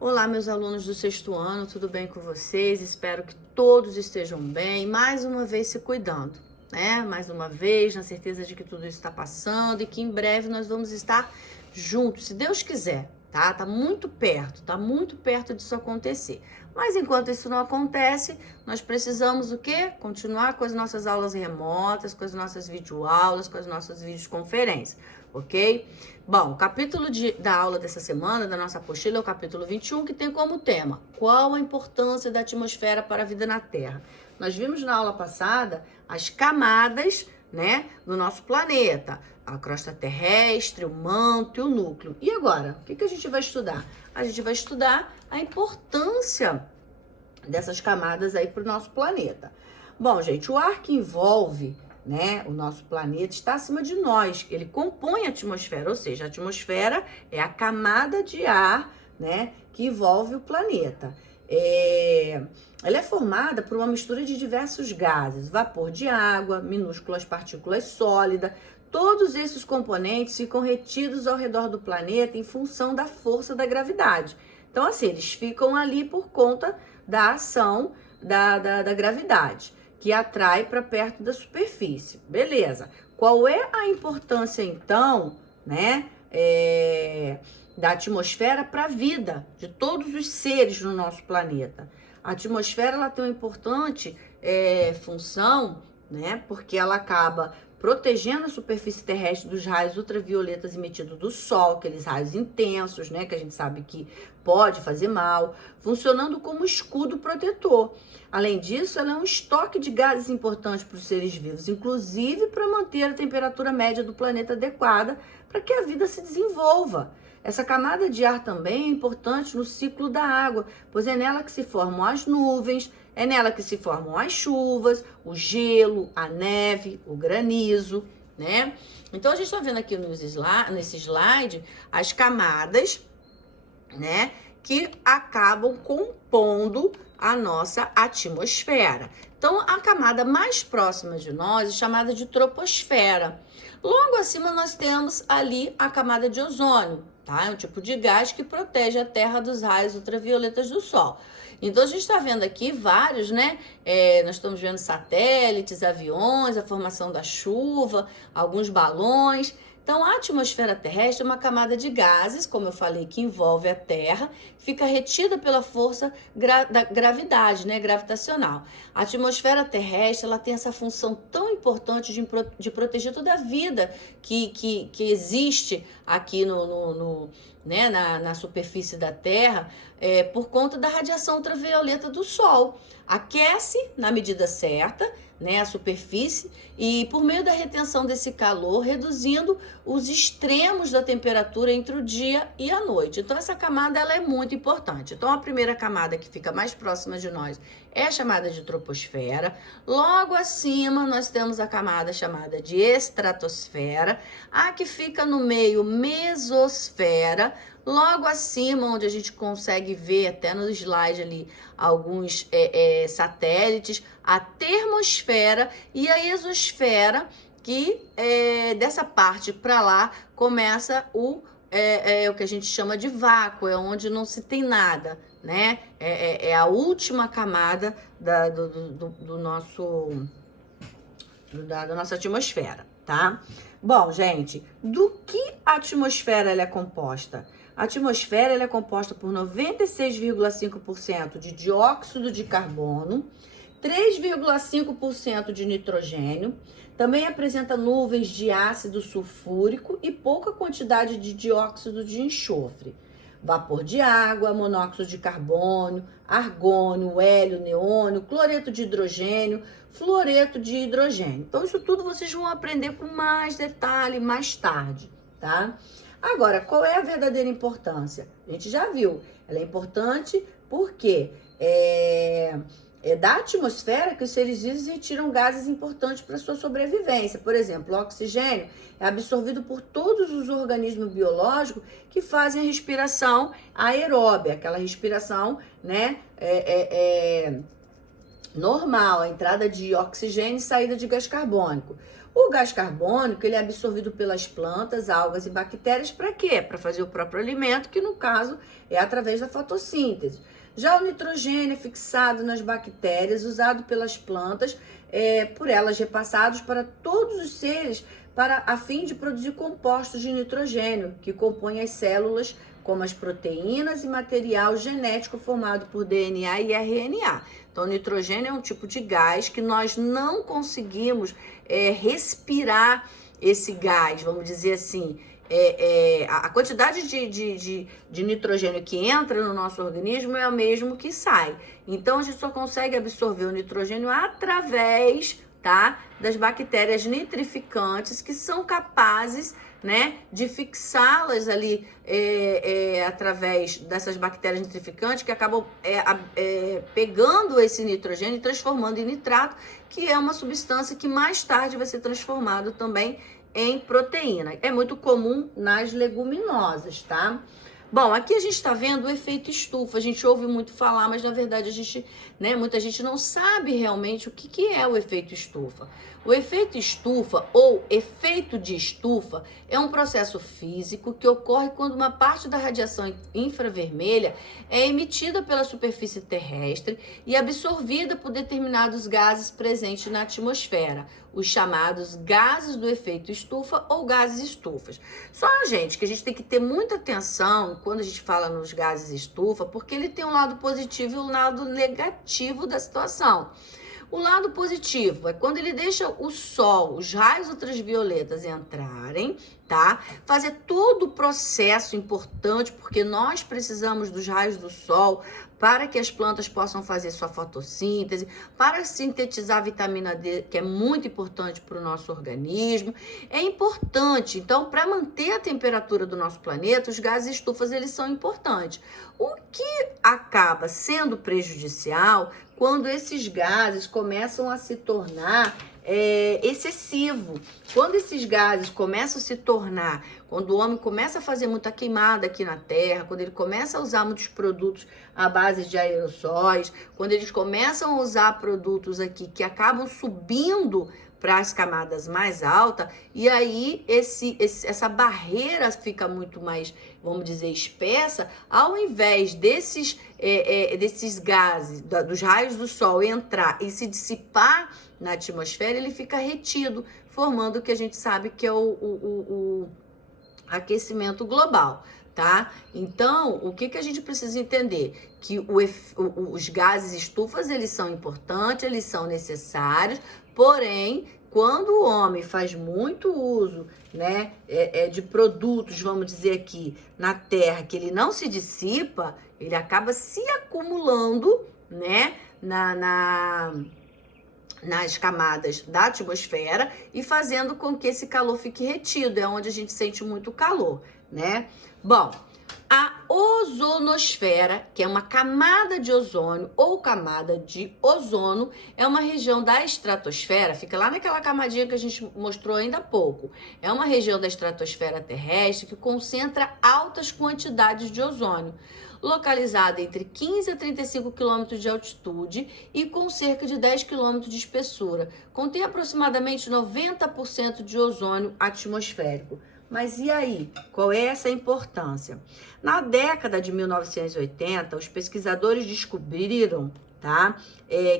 Olá, meus alunos do sexto ano, tudo bem com vocês? Espero que todos estejam bem, mais uma vez se cuidando, né? Mais uma vez, na certeza de que tudo isso está passando e que em breve nós vamos estar juntos, se Deus quiser, tá? Tá muito perto disso acontecer. Mas enquanto isso não acontece, nós precisamos o quê? Continuar com as nossas aulas remotas, com as nossas videoaulas, com as nossas videoconferências, ok? Bom, o capítulo da aula dessa semana, da nossa apostila, é o capítulo 21, que tem como tema: qual a importância da atmosfera para a vida na Terra? Nós vimos na aula passada as camadas, né, do nosso planeta: a crosta terrestre, o manto e o núcleo. E agora, o que a gente vai estudar? A gente vai estudar a importância dessas camadas aí para o nosso planeta. Bom, gente, o ar que envolve, né, o nosso planeta está acima de nós, ele compõe a atmosfera, ou seja, a atmosfera é a camada de ar, né, que envolve o planeta. Ela é formada por uma mistura de diversos gases: vapor de água, minúsculas partículas sólidas. Todos esses componentes ficam retidos ao redor do planeta em função da força da gravidade. Então, assim, eles ficam ali por conta da ação da gravidade, que atrai para perto da superfície. Beleza. Qual é a importância, então, né, da atmosfera para a vida de todos os seres no nosso planeta? A atmosfera, ela tem uma importante função, né, porque ela acaba protegendo a superfície terrestre dos raios ultravioletas emitidos do Sol, aqueles raios intensos, né, que a gente sabe que pode fazer mal, funcionando como escudo protetor. Além disso, ela é um estoque de gases importante para os seres vivos, inclusive para manter a temperatura média do planeta adequada para que a vida se desenvolva. Essa camada de ar também é importante no ciclo da água, pois é nela que se formam as nuvens, é nela que se formam as chuvas, o gelo, a neve, o granizo, né? Então, a gente está vendo aqui nesse slide as camadas, né, que acabam compondo a nossa atmosfera. Então, a camada mais próxima de nós é chamada de troposfera. Logo acima nós temos ali a camada de ozônio, tá? É um tipo de gás que protege a Terra dos raios ultravioletas do Sol. Então, a gente está vendo aqui vários, né? Nós estamos vendo satélites, aviões, a formação da chuva, alguns balões. Então, a atmosfera terrestre é uma camada de gases, como eu falei, que envolve a Terra, fica retida pela força da gravidade, né, gravitacional. A atmosfera terrestre, ela tem essa função tão importante de proteger toda a vida que existe aqui né, na superfície da Terra, por conta da radiação ultravioleta do Sol. Aquece na medida certa, né, a superfície, e por meio da retenção desse calor, reduzindo os extremos da temperatura entre o dia e a noite. Então, essa camada, ela é muito importante. Então, a primeira camada que fica mais próxima de nós é a chamada de troposfera. Logo acima, nós temos a camada chamada de estratosfera. A que fica no meio, mesosfera. Logo acima, onde a gente consegue ver até no slide ali alguns satélites, a termosfera e a exosfera, que dessa parte para lá começa o que a gente chama de vácuo, é onde não se tem nada, né? É a última camada da nossa atmosfera, tá? Bom, gente, do que a atmosfera ela é composta? A atmosfera ela é composta por 96,5% de dióxido de carbono, 3,5% de nitrogênio, também apresenta nuvens de ácido sulfúrico e pouca quantidade de dióxido de enxofre. Vapor de água, monóxido de carbono, argônio, hélio, neônio, cloreto de hidrogênio, fluoreto de hidrogênio. Então, isso tudo vocês vão aprender com mais detalhe mais tarde, tá? Agora, qual é a verdadeira importância? A gente já viu, ela é importante porque é da atmosfera que os seres vivos retiram gases importantes para sua sobrevivência. Por exemplo, o oxigênio é absorvido por todos os organismos biológicos que fazem a respiração aeróbia, aquela respiração, né, normal, a entrada de oxigênio e saída de gás carbônico. O gás carbônico, ele é absorvido pelas plantas, algas e bactérias para quê? Para fazer o próprio alimento, que no caso é através da fotossíntese. Já o nitrogênio é fixado nas bactérias, usado pelas plantas, por elas repassados para todos os seres, a fim de produzir compostos de nitrogênio, que compõem as células, como as proteínas e material genético formado por DNA e RNA. Então, o nitrogênio é um tipo de gás que nós não conseguimos respirar esse gás, vamos dizer assim. A quantidade de nitrogênio que entra no nosso organismo é o mesmo que sai. Então, a gente só consegue absorver o nitrogênio através, tá, das bactérias nitrificantes, que são capazes, né, de fixá-las ali através dessas bactérias nitrificantes, que acabam pegando esse nitrogênio e transformando em nitrato, que é uma substância que mais tarde vai ser transformado também em proteína. É muito comum nas leguminosas, tá? Bom, aqui a gente está vendo o efeito estufa. A gente ouve muito falar, mas na verdade a gente, né, muita gente não sabe realmente o que é o efeito estufa. O efeito estufa ou efeito de estufa é um processo físico que ocorre quando uma parte da radiação infravermelha é emitida pela superfície terrestre e absorvida por determinados gases presentes na atmosfera, os chamados gases do efeito estufa ou gases estufas. Só, gente, que a gente tem que ter muita atenção quando a gente fala nos gases estufa, porque ele tem um lado positivo e um lado negativo da situação. O lado positivo é quando ele deixa o sol, os raios ultravioletas entrarem, tá? Fazer todo o processo importante, porque nós precisamos dos raios do sol para que as plantas possam fazer sua fotossíntese, para sintetizar a vitamina D, que é muito importante para o nosso organismo. É importante, então, para manter a temperatura do nosso planeta, os gases estufas, eles são importantes. O que acaba sendo prejudicial quando esses gases começam a se tornar excessivo. Quando esses gases começam a se tornar, quando o homem começa a fazer muita queimada aqui na Terra, quando ele começa a usar muitos produtos à base de aerossóis, quando eles começam a usar produtos aqui que acabam subindo para as camadas mais altas, e aí essa barreira fica muito mais, vamos dizer, espessa, ao invés desses gases, dos raios do sol entrar e se dissipar na atmosfera, ele fica retido, formando o que a gente sabe que é o aquecimento global, tá? Então, o que a gente precisa entender? Que os gases estufas, eles são importantes, eles são necessários, porém, quando o homem faz muito uso, né, de produtos, vamos dizer aqui, na Terra, que ele não se dissipa, ele acaba se acumulando, né, nas camadas da atmosfera e fazendo com que esse calor fique retido, é onde a gente sente muito calor, né? Bom, a ozonosfera, que é uma camada de ozônio ou camada de ozono, é uma região da estratosfera, fica lá naquela camadinha que a gente mostrou ainda há pouco. É uma região da estratosfera terrestre que concentra altas quantidades de ozônio, localizada entre 15 a 35 km de altitude e com cerca de 10 km de espessura. Contém aproximadamente 90% de ozônio atmosférico. Mas e aí? Qual é essa importância? Na década de 1980, os pesquisadores descobriram, tá,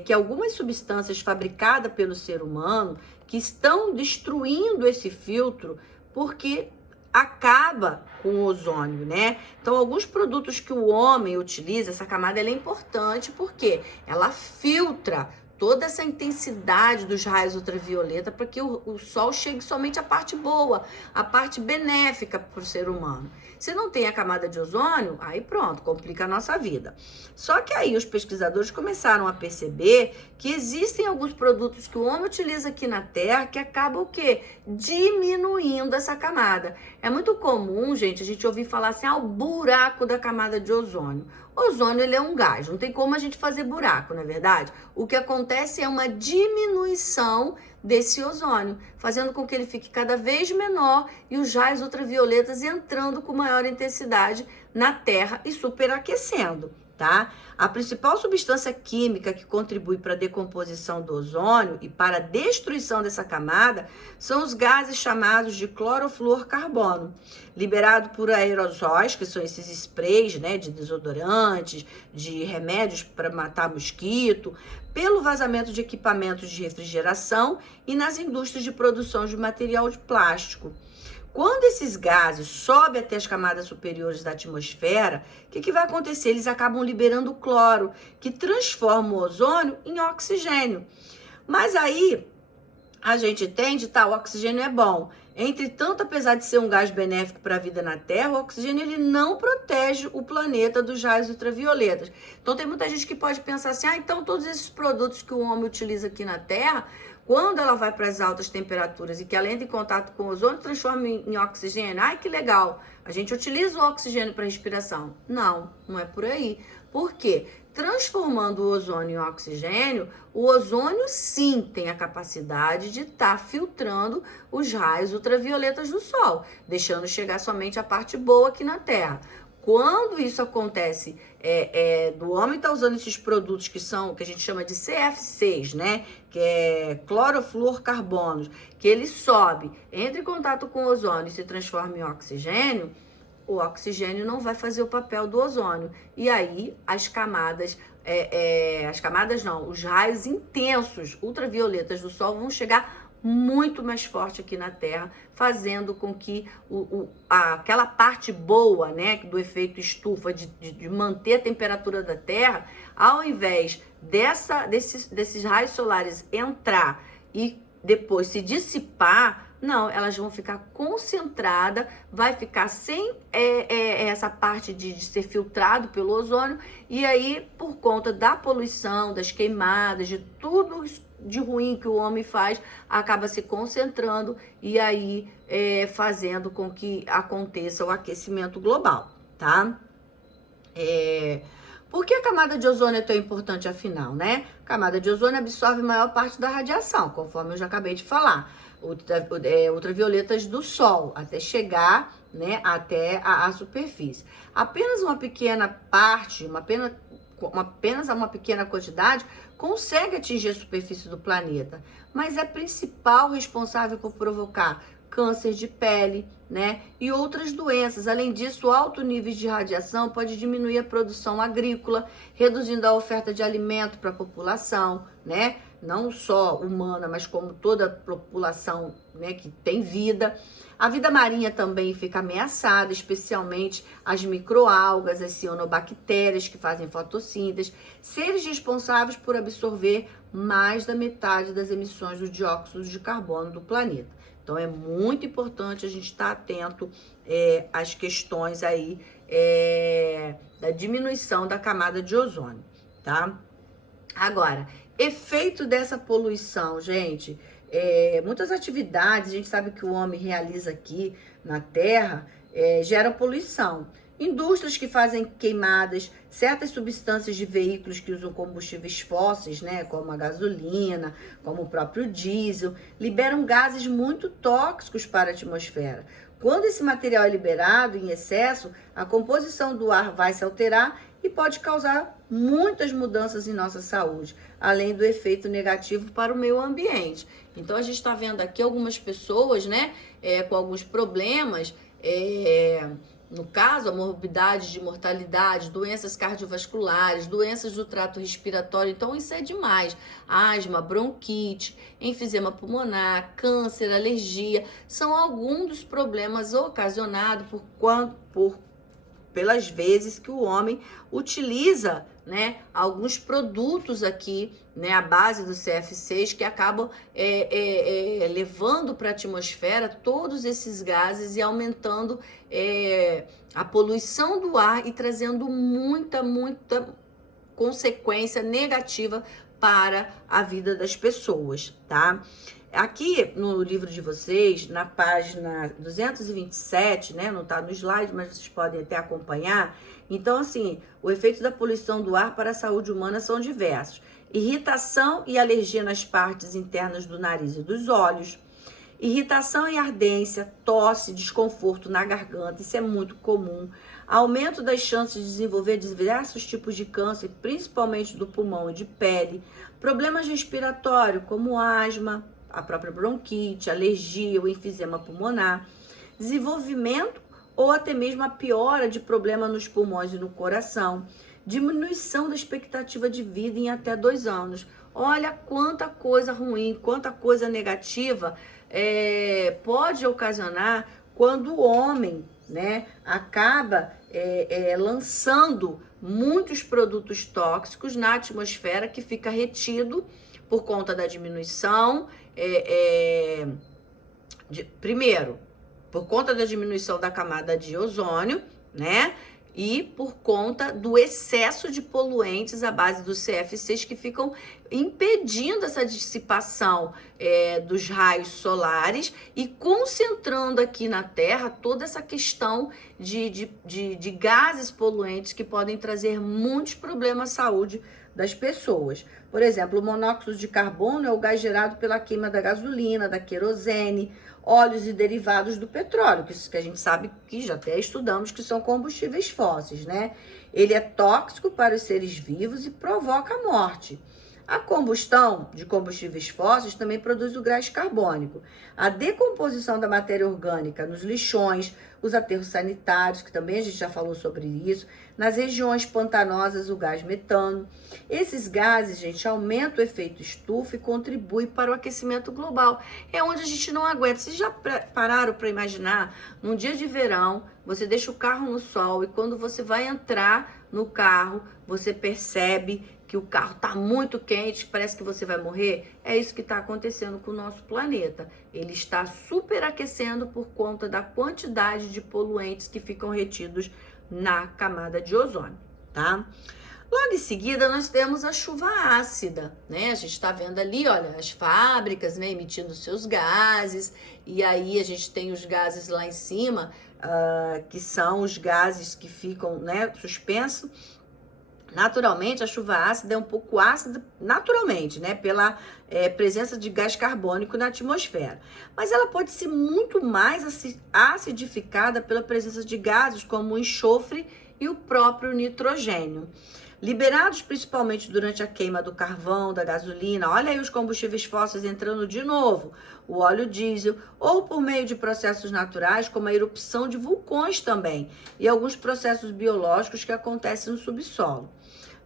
que algumas substâncias fabricadas pelo ser humano que estão destruindo esse filtro porque acaba com o ozônio, né? Então, alguns produtos que o homem utiliza, essa camada ela é importante porque ela filtra toda essa intensidade dos raios ultravioleta para que o sol chegue somente à parte boa, a parte benéfica para o ser humano. Se não tem a camada de ozônio, aí pronto, complica a nossa vida. Só que aí os pesquisadores começaram a perceber que existem alguns produtos que o homem utiliza aqui na Terra que acabam o quê? Diminuindo essa camada. É muito comum, gente, a gente ouvir falar assim, o buraco da camada de ozônio. O ozônio, ele é um gás, não tem como a gente fazer buraco, não é verdade? O que acontece é uma diminuição desse ozônio, fazendo com que ele fique cada vez menor e os raios ultravioletas entrando com maior intensidade na Terra e superaquecendo, tá? A principal substância química que contribui para a decomposição do ozônio e para a destruição dessa camada são os gases chamados de clorofluorcarbono, liberado por aerosóis, que são esses sprays, né, de desodorantes, de remédios para matar mosquito, pelo vazamento de equipamentos de refrigeração e nas indústrias de produção de material de plástico. Quando esses gases sobem até as camadas superiores da atmosfera, o que vai acontecer? Eles acabam liberando o cloro, que transforma o ozônio em oxigênio. Mas aí a gente entende, tá, o oxigênio é bom. Entretanto, apesar de ser um gás benéfico para a vida na Terra, o oxigênio ele não protege o planeta dos raios ultravioletas. Então tem muita gente que pode pensar assim, então todos esses produtos que o homem utiliza aqui na Terra, quando ela vai para as altas temperaturas e que ela entra em contato com o ozônio, transforma em oxigênio. Ai, que legal! A gente utiliza o oxigênio para respiração. Não, não é por aí. Por quê? Transformando o ozônio em oxigênio, o ozônio sim tem a capacidade de estar filtrando os raios ultravioletas do Sol, deixando chegar somente a parte boa aqui na Terra. Quando isso acontece, do homem estar usando esses produtos que a gente chama de CFCs, né? Que é clorofluorcarbonos, que ele sobe, entra em contato com o ozônio e se transforma em oxigênio, o oxigênio não vai fazer o papel do ozônio. E aí os raios intensos ultravioletas do Sol vão chegar muito mais forte aqui na Terra, fazendo com que aquela parte boa, né, do efeito estufa, de manter a temperatura da Terra, ao invés desses raios solares entrar e depois se dissipar, não, elas vão ficar concentradas, vai ficar sem essa parte de ser filtrado pelo ozônio, e aí, por conta da poluição, das queimadas, de tudo de ruim que o homem faz, acaba se concentrando e aí fazendo com que aconteça o aquecimento global, tá? Por que a camada de ozônio é tão importante, afinal, né? A camada de ozônio absorve a maior parte da radiação, conforme eu já acabei de falar, ultravioletas do Sol, até chegar, né, até a superfície. Apenas uma pequena parte, apenas uma pequena quantidade consegue atingir a superfície do planeta, mas é principal responsável por provocar câncer de pele, né, e outras doenças. Além disso, alto nível de radiação pode diminuir a produção agrícola, reduzindo a oferta de alimento para a população, né, não só humana, mas como toda a população, né, que tem vida. A vida marinha também fica ameaçada, especialmente as microalgas, as cianobactérias que fazem fotossíntese, seres responsáveis por absorver mais da metade das emissões do dióxido de carbono do planeta. Então é muito importante a gente estar atento às questões aí da diminuição da camada de ozônio, tá? Agora, efeito dessa poluição, gente. Muitas atividades, a gente sabe que o homem realiza aqui na Terra, geram poluição. Indústrias que fazem queimadas, certas substâncias de veículos que usam combustíveis fósseis, né, como a gasolina, como o próprio diesel, liberam gases muito tóxicos para a atmosfera. Quando esse material é liberado em excesso, a composição do ar vai se alterar e pode causar muitas mudanças em nossa saúde, além do efeito negativo para o meio ambiente. Então, a gente está vendo aqui algumas pessoas, né, com alguns problemas, no caso, a morbidade de mortalidade, doenças cardiovasculares, doenças do trato respiratório. Então, isso é demais. Asma, bronquite, enfisema pulmonar, câncer, alergia, são alguns dos problemas ocasionados pelas vezes que o homem utiliza, né, alguns produtos aqui, né, à base dos CFCs, que acabam levando para a atmosfera todos esses gases e aumentando a poluição do ar e trazendo muita consequência negativa para a vida das pessoas, tá? Aqui no livro de vocês, na página 227, né, não tá no slide, mas vocês podem até acompanhar. Então, assim, o efeito da poluição do ar para a saúde humana são diversos. Irritação e alergia nas partes internas do nariz e dos olhos. Irritação e ardência, tosse, desconforto na garganta, isso é muito comum. Aumento das chances de desenvolver diversos tipos de câncer, principalmente do pulmão e de pele. Problemas respiratórios, como asma, a própria bronquite, alergia ou enfisema pulmonar. Desenvolvimento ou até mesmo a piora de problema nos pulmões e no coração. Diminuição da expectativa de vida em até 2 anos. Olha quanta coisa ruim, quanta coisa negativa pode ocasionar quando o homem, né, acaba lançando muitos produtos tóxicos na atmosfera que fica retido por conta da diminuição, primeiro, por conta da diminuição da camada de ozônio, né? E por conta do excesso de poluentes à base dos CFCs que ficam impedindo essa dissipação dos raios solares e concentrando aqui na Terra toda essa questão de gases poluentes que podem trazer muitos problemas à saúde das pessoas. Por exemplo, o monóxido de carbono é o gás gerado pela queima da gasolina, da querosene, óleos e derivados do petróleo, que a gente sabe que já até estudamos que são combustíveis fósseis, né? Ele é tóxico para os seres vivos e provoca a morte. A combustão de combustíveis fósseis também produz o gás carbônico. A decomposição da matéria orgânica nos lixões, os aterros sanitários, que também a gente já falou sobre isso, nas regiões pantanosas, o gás metano. Esses gases, gente, aumentam o efeito estufa e contribuem para o aquecimento global. É onde a gente não aguenta. Vocês já pararam para imaginar? Num dia de verão, você deixa o carro no sol e quando você vai entrar no carro, você percebe que o carro está muito quente, parece que você vai morrer. É isso que está acontecendo com o nosso planeta. Ele está superaquecendo por conta da quantidade de poluentes que ficam retidos na camada de ozônio, tá? Logo em seguida, nós temos a chuva ácida, né? A gente está vendo ali, olha, as fábricas, né, emitindo seus gases, e aí a gente tem os gases lá em cima, que são os gases que ficam, né, suspensos. Naturalmente, a chuva ácida é um pouco ácida, naturalmente, né? Pela presença de gás carbônico na atmosfera. Mas ela pode ser muito mais acidificada pela presença de gases como o enxofre e o próprio nitrogênio. Liberados principalmente durante a queima do carvão, da gasolina, olha aí os combustíveis fósseis entrando de novo, o óleo diesel, ou por meio de processos naturais, como a erupção de vulcões também, e alguns processos biológicos que acontecem no subsolo.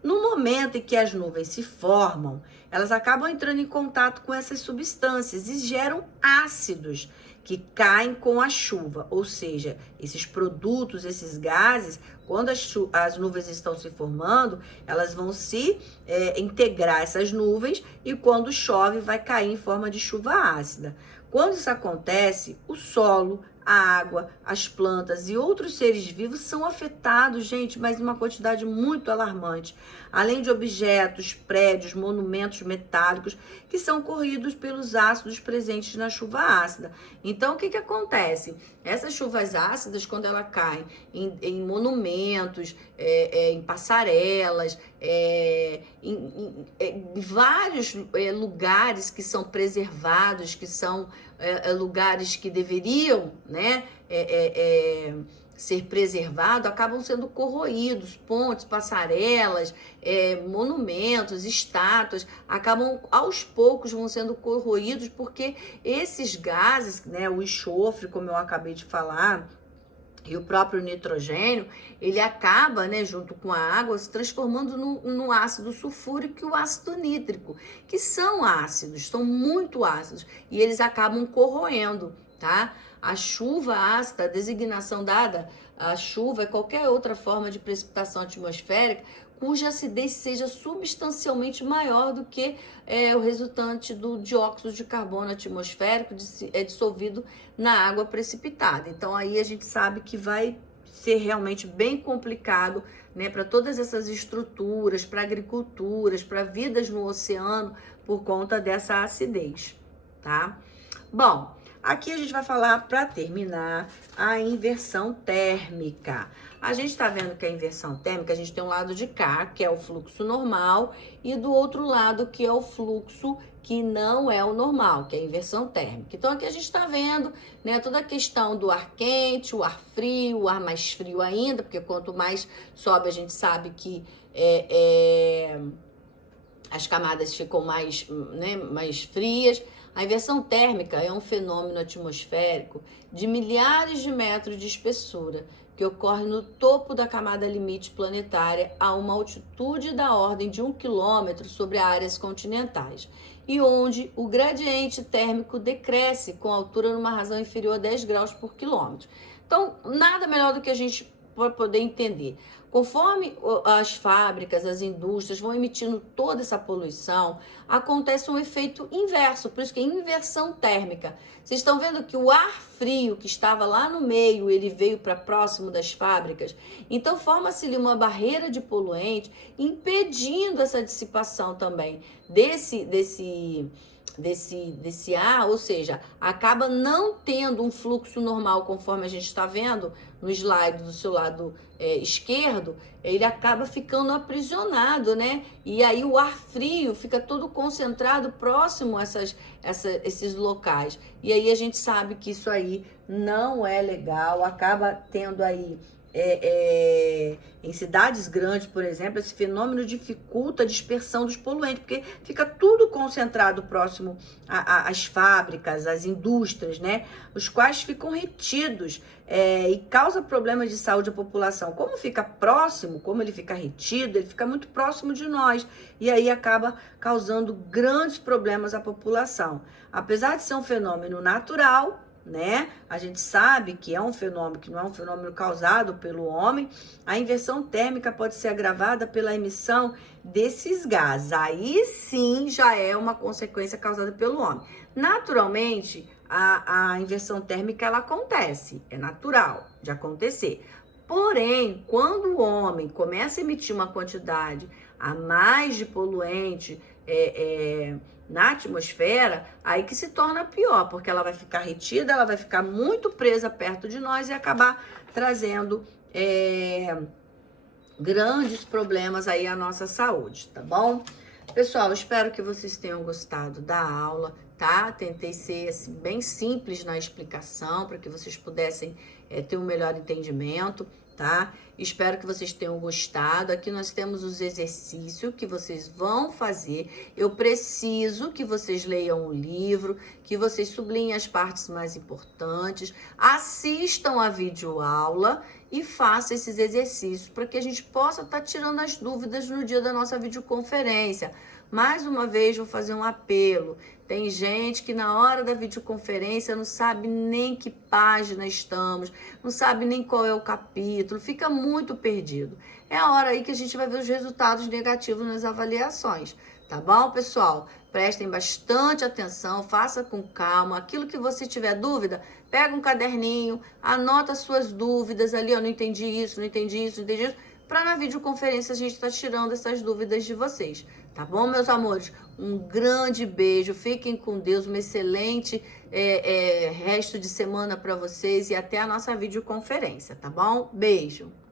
No momento em que as nuvens se formam, elas acabam entrando em contato com essas substâncias e geram ácidos que caem com a chuva, ou seja, esses produtos, esses gases, quando as nuvens estão se formando, elas vão se integrar essas nuvens e quando chove vai cair em forma de chuva ácida. Quando isso acontece, o solo, a água, as plantas e outros seres vivos são afetados, gente, mas em uma quantidade muito alarmante. Além de objetos, prédios, monumentos metálicos que são corridos pelos ácidos presentes na chuva ácida. Então, o que acontece? Essas chuvas ácidas, quando ela caem em monumentos, em passarelas, em vários lugares que são preservados, que são lugares que deveriam, né, ser preservados, acabam sendo corroídos, pontes, passarelas, monumentos, estátuas, acabam aos poucos vão sendo corroídos porque esses gases, né, o enxofre, como eu acabei de falar, e o próprio nitrogênio, ele acaba, né, junto com a água, se transformando no ácido sulfúrico e o ácido nítrico, que são ácidos, são muito ácidos, e eles acabam corroendo, tá? A chuva ácida, a designação dada, a chuva é qualquer outra forma de precipitação atmosférica cuja acidez seja substancialmente maior do que o resultante do dióxido de carbono atmosférico dissolvido na água precipitada. Então aí a gente sabe que vai ser realmente bem complicado, né, para todas essas estruturas, para agriculturas, para vidas no oceano por conta dessa acidez, tá? Bom, Aqui a gente vai falar, para terminar, a inversão térmica. A gente está vendo que a inversão térmica, a gente tem um lado de cá, que é o fluxo normal, e do outro lado, que é o fluxo que não é o normal, que é a inversão térmica. Então, aqui a gente está vendo, né, toda a questão do ar quente, o ar frio, o ar mais frio ainda, porque quanto mais sobe, a gente sabe que as camadas ficam mais, né, mais frias. A inversão térmica é um fenômeno atmosférico de milhares de metros de espessura, que ocorre no topo da camada limite planetária a uma altitude da ordem de 1 quilômetro sobre áreas continentais, e onde o gradiente térmico decresce com altura numa razão inferior a 10 graus por quilômetro. Então, nada melhor do que a gente para poder entender. Conforme as fábricas, as indústrias vão emitindo toda essa poluição, acontece um efeito inverso, por isso que é inversão térmica. Vocês estão vendo que o ar frio que estava lá no meio, ele veio para próximo das fábricas, então forma-se ali uma barreira de poluente, impedindo essa dissipação também desse ar, ou seja, acaba não tendo um fluxo normal, conforme a gente está vendo no slide do seu lado esquerdo, ele acaba ficando aprisionado, né? E aí o ar frio fica todo concentrado próximo a esses locais. E aí a gente sabe que isso aí não é legal, acaba tendo aí em cidades grandes, por exemplo, esse fenômeno dificulta a dispersão dos poluentes, porque fica tudo concentrado próximo às fábricas, às indústrias, né? Os quais ficam retidos e causa problemas de saúde à população. Como fica próximo, como ele fica retido, ele fica muito próximo de nós, e aí acaba causando grandes problemas à população. Apesar de ser um fenômeno natural, né? A gente sabe que é um fenômeno que não é um fenômeno causado pelo homem. A inversão térmica pode ser agravada pela emissão desses gases. Aí sim já é uma consequência causada pelo homem. Naturalmente, a inversão térmica ela acontece, é natural de acontecer. Porém, quando o homem começa a emitir uma quantidade a mais de poluente na atmosfera, aí que se torna pior, porque ela vai ficar retida, ela vai ficar muito presa perto de nós e acabar trazendo grandes problemas aí à nossa saúde, tá bom? Pessoal, espero que vocês tenham gostado da aula, tá? Tentei ser assim, bem simples na explicação, para que vocês pudessem ter um melhor entendimento, tá? Espero que vocês tenham gostado. Aqui nós temos os exercícios que vocês vão fazer. Eu preciso que vocês leiam o livro, que vocês sublinhem as partes mais importantes, assistam a videoaula e façam esses exercícios para que a gente possa estar tirando as dúvidas no dia da nossa videoconferência. Mais uma vez, vou fazer um apelo. Tem gente que na hora da videoconferência não sabe nem que página estamos, não sabe nem qual é o capítulo, fica muito perdido. É a hora aí que a gente vai ver os resultados negativos nas avaliações, tá bom, pessoal? Prestem bastante atenção, faça com calma. Aquilo que você tiver dúvida, pega um caderninho, anota suas dúvidas ali, eu não entendi isso, não entendi isso, não entendi isso, para na videoconferência a gente estar tirando essas dúvidas de vocês. Tá bom, meus amores? Um grande beijo, fiquem com Deus, um excelente resto de semana para vocês e até a nossa videoconferência, tá bom? Beijo!